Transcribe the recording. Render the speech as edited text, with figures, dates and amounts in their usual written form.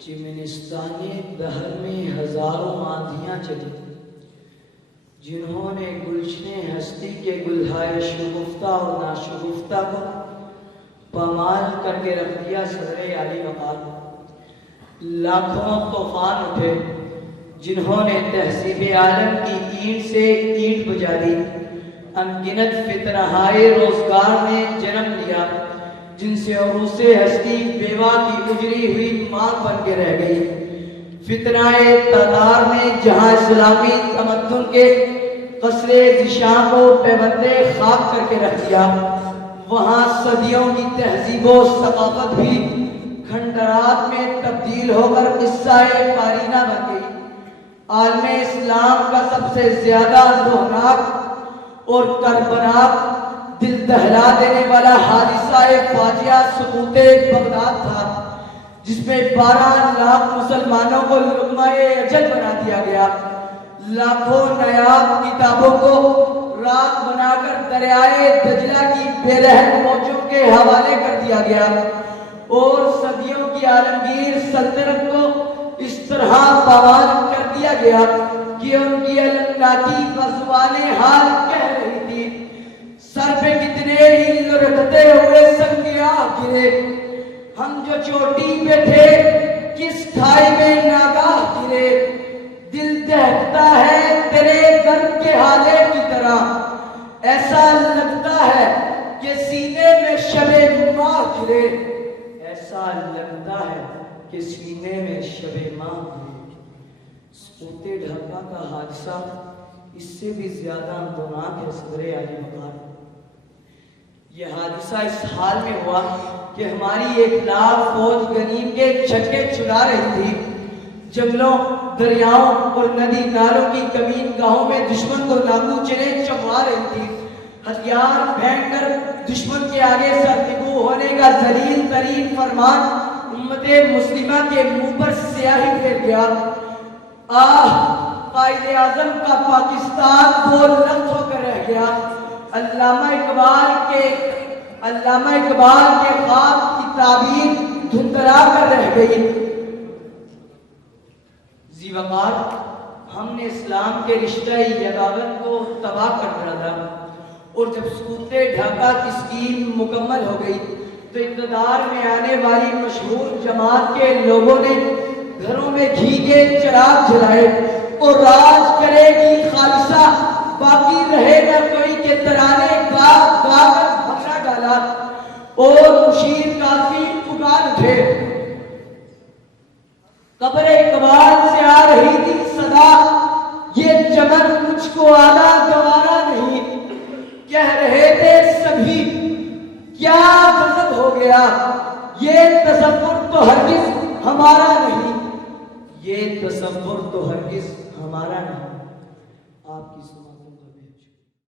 چمنستان دہر میں ہزاروں آندھیاں چلی، جنہوں نے گلشن ہستی کے گلہائے شگفتہ اور ناشگفتہ کو پامال کر کے رکھ دیا صدر عالی وقار۔ لاکھوں طوفان اٹھے جنہوں نے تہذیب عالم کی اینٹ سے اینٹ بجا دی، انگنت فطرہائے روزگار نے جنم لیا جن سے عروس ہستی بیوہ کی اجری ہوئی ماں بن کے رہ گئی۔ فتنہ تتار نے جہاں اسلامی تمدن کے قصر ذیشان کو پیوند خاک کر کے رکھ دیا، وہاں صدیوں کی تہذیب و ثقافت بھی کھنڈرات میں تبدیل ہو کر قصہ پارینہ بن گئی۔ عالم اسلام کا سب سے زیادہ اندوہناک اور کربناک دل دہلا دینے والا حادثہ فاجعہ سقوط بغداد تھا، جس میں 12 لاکھ مسلمانوں کو لقمہ اجل بنا دیا گیا، لاکھوں نایاب کتابوں کو راکھ بنا کر دریائے دجلہ کی بے رحم موجوں کے حوالے کر دیا گیا، اور صدیوں کی عالمگیر سلطنت کو اس طرح پامال کر دیا گیا کہ ان کی علمناکی بزبان حال کہہ رہی تھی، سر پہ کتنے ہی لرکتے ہوئے سنگیاہ گرے، ہم جو چوٹی پہ تھے کس کھائی میں ناگاہ گرے، دل دہتا ہے تیرے گرد کے حالے کی طرح، ایسا لگتا ہے کہ سینے میں شب ماہ گرے، ایسا لگتا ہے کہ سینے میں شب ماہ گرے۔ سقوط ڈھاکہ کا حادثہ اس سے بھی زیادہ اندوناک ہے صدر عالی وقار۔ یہ حادثہ اس حال میں ہوا کہ ہماری 1 لاکھ فوج غنیم کے چھکے چھڑا رہی تھی، جنگلوں، دریاؤں اور ندی نالوں کی کمین گاہوں میں دشمن کو ناگو چلے چموا رہی تھی، ہتھیار پھینک کر دشمن کے آگے سرنگو ہونے کا ذلیل ترین فرمان امت مسلمہ کے منہ پر سیاہی پھیر گیا۔ قائد اعظم کا پاکستان 2 لفظ ہو کر رہ گیا۔ علامہ اقبال کے خواب کی تعبیر دھندلا کر رہ گئی۔ ذی وقار، ہم نے اسلام کے رشتہ یگاوت کو تباہ کر ڈالا، اور جب سقوط ڈھاکہ کی اسکیم مکمل ہو گئی تو اقتدار میں آنے والی مشہور جماعت کے لوگوں نے گھروں میں گھی کے چراغ جلائے اور راج کرے گی خالصہ باقی رہے نہ کوئی کے ترانے گا گا کر بھکشا ڈالا، اور مشیر کافی پکار اٹھے۔ قبر اقبال سے آ رہی تھی صدا، یہ چمن مجھ کو آنا گوارا نہیں، کہہ رہے تھے سبھی کیا غضب ہو گیا، یہ تصور تو ہرگز ہمارا نہیں، یہ تصور تو ہرگز ہمارا نہیں۔ آپ کی سماعت